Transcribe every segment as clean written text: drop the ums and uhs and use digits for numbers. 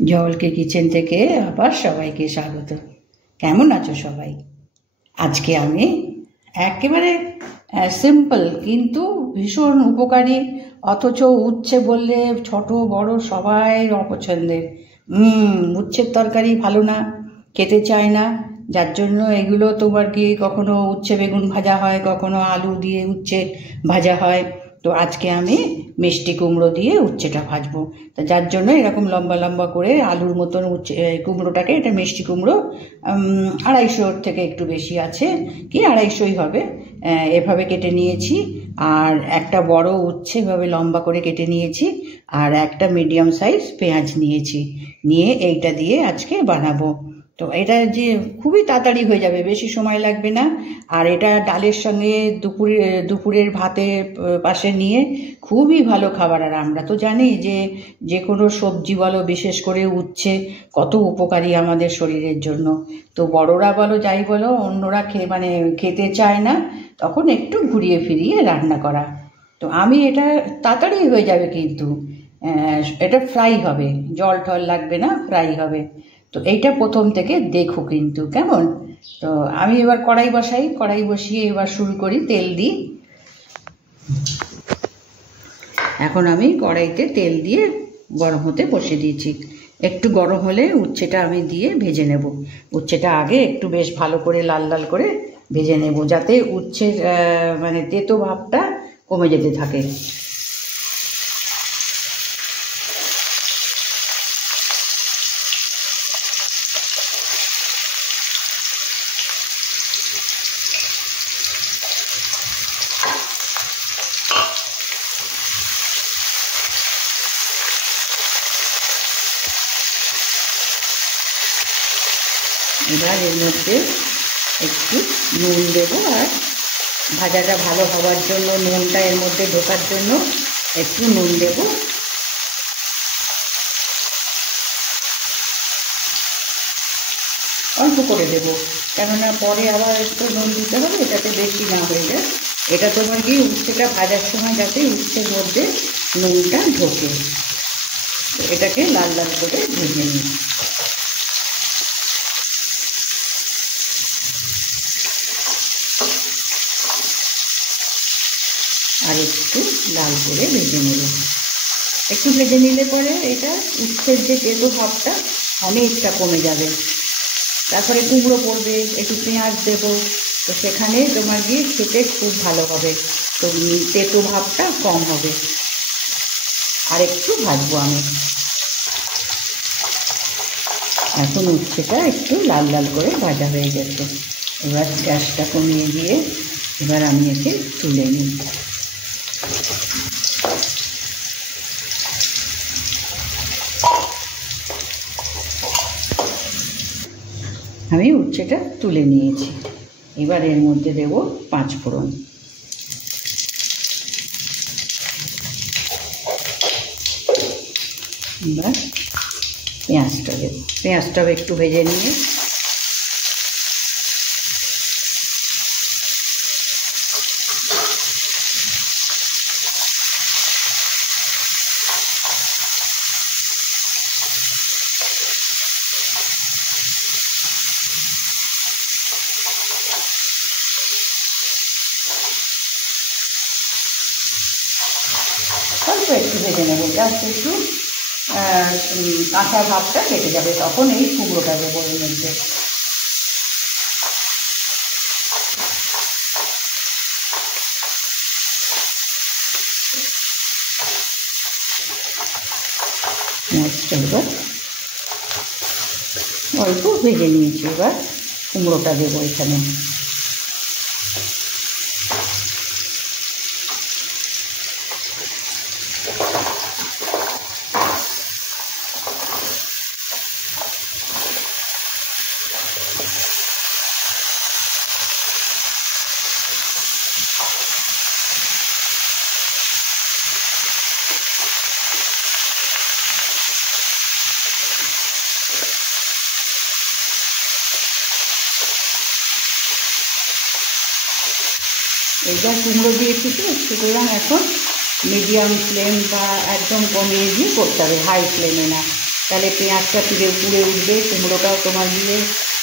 জলকে কিচেন থেকে আবার সবাইকে স্বাগত। কেমন আছো সবাই? আজকে আমি একেবারে সিম্পল কিন্তু ভীষণ উপকারী, অথচ উচ্ছে বললে ছোট বড় সবাই অপছন্দের উচ্ছের তরকারি ভালো না, খেতে চায় না, যার জন্য এগুলো তোমার কি কখনো উচ্ছে বেগুন ভাজা হয়, কখনো আলু দিয়ে উচ্ছে ভাজা হয়। তো আজকে আমি মিষ্টি কুমড়ো দিয়ে উচ্ছেটা ভাজবো। তা যার জন্য এরকম লম্বা লম্বা করে আলুর মতন উচ্ছে কুমড়োটাকে, এটা মিষ্টি কুমড়ো 250 থেকে একটু বেশি আছে, কি 250ই হবে, এভাবে কেটে নিয়েছি। আর একটা বড় উচ্ছে এভাবে লম্বা করে কেটে নিয়েছি, আর একটা মিডিয়াম সাইজ পেঁয়াজ নিয়েছি, নিয়ে এইটা দিয়ে আজকে বানাবো। তো এটা যে খুবই তাড়াতাড়ি হয়ে যাবে, বেশি সময় লাগবে না। আর এটা ডালের সঙ্গে দুপুরের ভাতে পাশে নিয়ে খুবই ভালো খাবার। আর আমরা তো জানি যে যে কোনো সবজি বলো, বিশেষ করে উচ্ছে কত উপকারী আমাদের শরীরের জন্য। তো বড়রা বলো যাই বলো, অন্যরা খেতে চায় না, তখন একটু ঘুরিয়ে ফিরিয়ে রান্না করা। তো আমি এটা তাড়াতাড়ি হয়ে যাবে, কিন্তু এটা ফ্রাই হবে, জল টল লাগবে না, ফ্রাই হবে। তো এইটা প্রথম থেকে দেখো কিন্তু কেমন। তো আমি এবার কড়াই বসিয়ে এবার শুরু করি, তেল দিই। এখন আমি কড়াইতে তেল দিয়ে গরম হতে বসিয়ে দিয়েছি। একটু গরম হলে উচ্ছেটা আমি দিয়ে ভেজে নেব। উচ্ছেটা আগে একটু বেশ ভালো করে লাল লাল করে ভেজে নেব, যাতে উচ্ছের তেতো ভাবটা কমে যেতে থাকে। এবার এর মধ্যে একটু নুন দেবো, আর ভাজাটা ভালো হওয়ার জন্য, নুনটা এর মধ্যে ঢোকার জন্য একটু নুন দেব। অল্প করে দেবো, কেননা পরে আবার একটু নুন দিতে হবে, যাতে বেশি না হয়ে যায়। এটা তোমার কি উচ্ছেটা ভাজার সময় যাতে উচ্ছের মধ্যে নুনটা ঢোকে। এটাকে লাল লাল করে ভেজে নিই। আর একটু লাল করে ভেজে নেব। একটু ভেজে নিলে পরে এটা উচ্ছের যে তেতো ভাবটা অনেকটা কমে যাবে। তারপরে কুমড়ো পড়বে, একটু পেঁয়াজ দেবো, তো সেখানে তোমার গিয়ে খেতে খুব ভালো হবে, তো তেতো ভাবটা কম হবে। আর একটু ভাজবো আমি। এখন উচ্ছেটা একটু লাল লাল করে ভাজা হয়ে গেছে। এবার গ্যাসটা কমিয়ে দিয়ে এবার আমি একে তুলে নিই। আমি উচ্ছেটা তুলে নিয়েছি। এবার এর মধ্যে দেব 5 ফোড়ন। এবার পেঁয়াজটা দেব। পেঁয়াজটাও একটু ভেজে নিয়ে অল্প একটু ভেজে নেব, জাস্ট একটু কাঁচা ভাবটা কেটে যাবে, তখন এই কুমড়োটা দেবো এর মধ্যে। পেঁয়াজটা এবার অল্প ভেজে নিয়েছি, এবার কুমড়োটা দেবো এখানে। এইবার কুমড়ো দিয়েছি, তো সুতরাং এখন মিডিয়াম ফ্লেম বা একদম কমিয়ে দিয়ে করতে হবে, হাই ফ্লেমে না। তাহলে পেঁয়াজটা পুড়ে পুড়ে উঠবে, কুমড়োটাও তোমার দিয়ে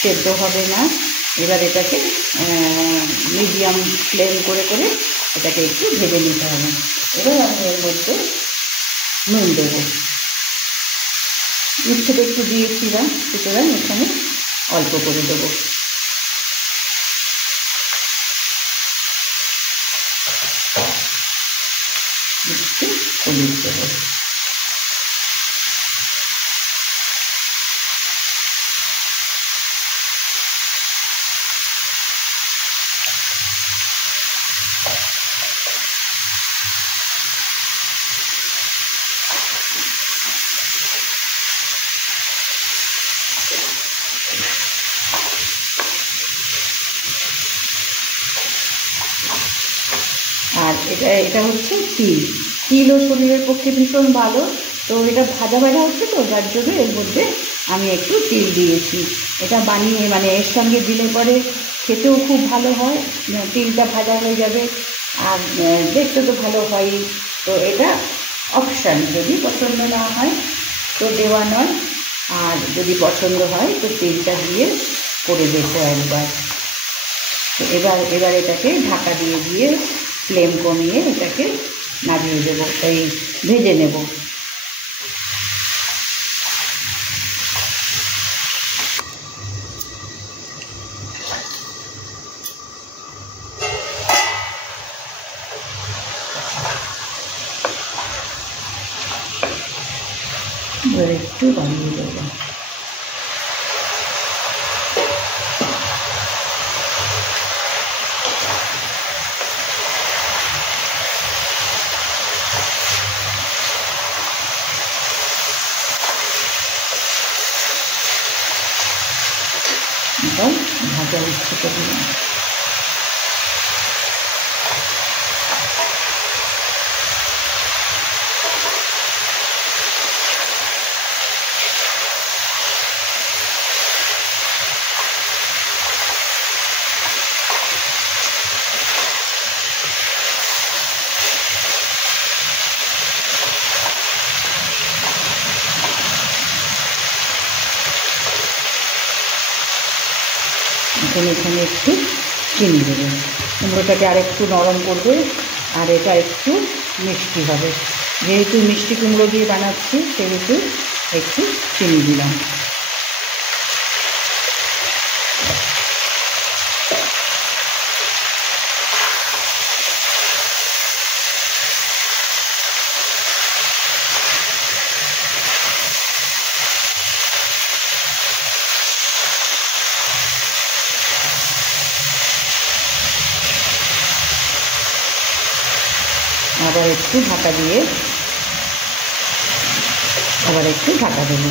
সেদ্ধ হবে না। এবার এটাকে মিডিয়াম ফ্লেম করে করে এটাকে একটু ভেজে নিতে হবে। এবার আমি এর মধ্যে নুন দেবো, ইচ্ছেটা একটু দিয়েছিলাম, সুতরাং এখানে অল্প করে দেবো। একটু হলুদ দেবো। আর এটা হচ্ছে তিলও শরীরের পক্ষে ভীষণ ভালো। তো এটা ভাজা ভাজা হচ্ছে, তো যার জন্য এর মধ্যে আমি একটু তিল দিয়েছি। এটা বানিয়ে মানে এর সঙ্গে দিলে পরে খেতেও খুব ভালো হয়, তিলটা ভাজা হয়ে যাবে, আর দেখতে তো ভালো হয়ই। তো এটা অপশান, যদি পছন্দ না হয় তো দেওয়া নয়, আর যদি পছন্দ হয় তো তিলটা দিয়ে করে দেখো একবার। তো এবার এটাকে ঢাকা দিয়ে দিয়ে ফ্লেম কমিয়ে এটাকে নাড়িয়ে দেবো, ভেজে নেব। এবার একটু বানিয়ে দেবো। এবার ভাজা উচ্ছেটা দিলাম। এখানে একটু চিনি দেবো, কুমড়োটাকে আরেকটু নরম করবে, আর এটা একটু মিষ্টি হবে। যেহেতু মিষ্টি কুমড়ো দিয়ে বানাচ্ছি সেহেতু একটু চিনি দিলাম। আবার একটু ঢাকা দিয়ে আবার একটু ঢাকা দেবো।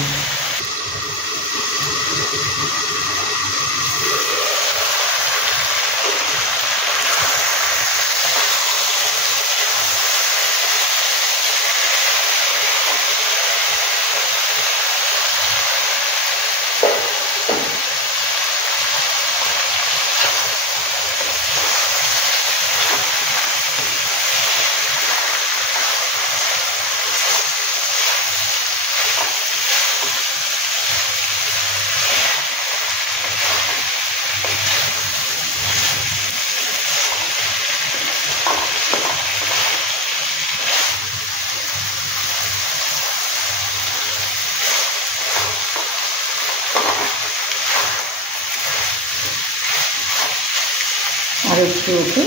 আর একটু ওকে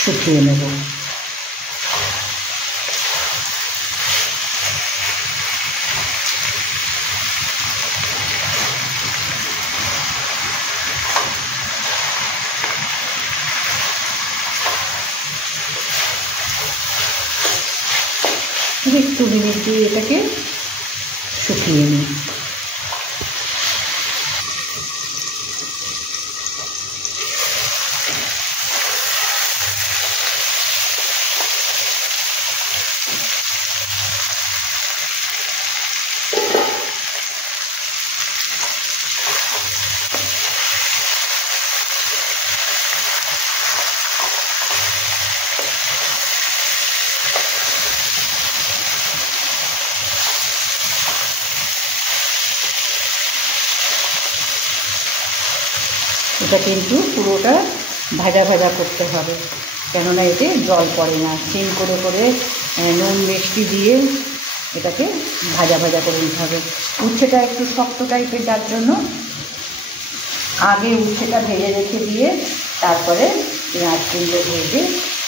শুকিয়ে নেব। একটু মিনিট দিয়ে এটাকে শুকিয়ে নিই। এটা কিন্তু পুরোটা ভাজা ভাজা করতে হবে, কেননা এতে জল পড়ে না। সিম করে করে নুন মিষ্টি দিয়ে এটাকে ভাজা ভাজা করে নিতে হবে। উচ্ছেটা একটু শক্ত টাইপের, যার জন্য আগে উচ্ছেটা ভেজে রেখে দিয়ে তারপরে পেঁয়াজ কুমড়ো ভেজে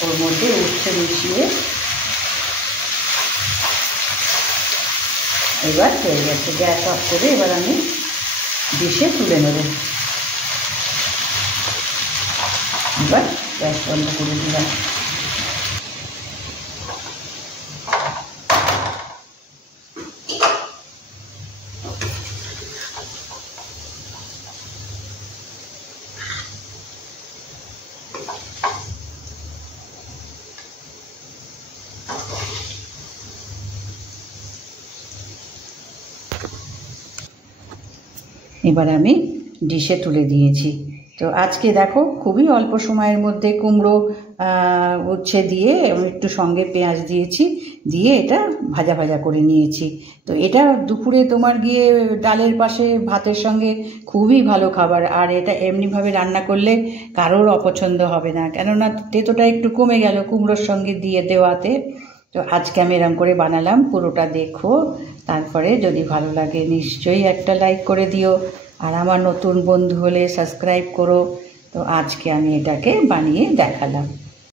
ওর মধ্যে উচ্ছে মিশিয়ে এবার হয়ে গেছে। গ্যাস অফ করে এবার আমি ডিশে তুলে নেব। এবার গ্যাস বন্ধ করে দিলাম। এবার আমি ডিশে তুলে দিয়েছি। তো আজকে দেখো খুবই অল্প সময়ের মধ্যে কুমড়ো উচ্ছে দিয়ে আমি একটু সঙ্গে পেঁয়াজ দিয়েছি, দিয়ে এটা ভাজা ভাজা করে নিয়েছি। তো এটা দুপুরে তোমার গিয়ে ডালের পাশে ভাতের সঙ্গে খুবই ভালো খাবার। আর এটা এমনিভাবে রান্না করলে কারোর অপছন্দ হবে না, কেননা তেতোটা একটু কমে গেল কুমড়োর সঙ্গে দিয়ে দেওয়াতে। তো আজকে আমি এরম করে বানালাম, পুরোটা দেখো, তারপরে যদি ভালো লাগে নিশ্চয়ই একটা লাইক করে দিও, আর আমার নতুন বন্ধু হলে সাবস্ক্রাইব করো। তো আজকে আমি এটাকে বানিয়ে দেখালাম।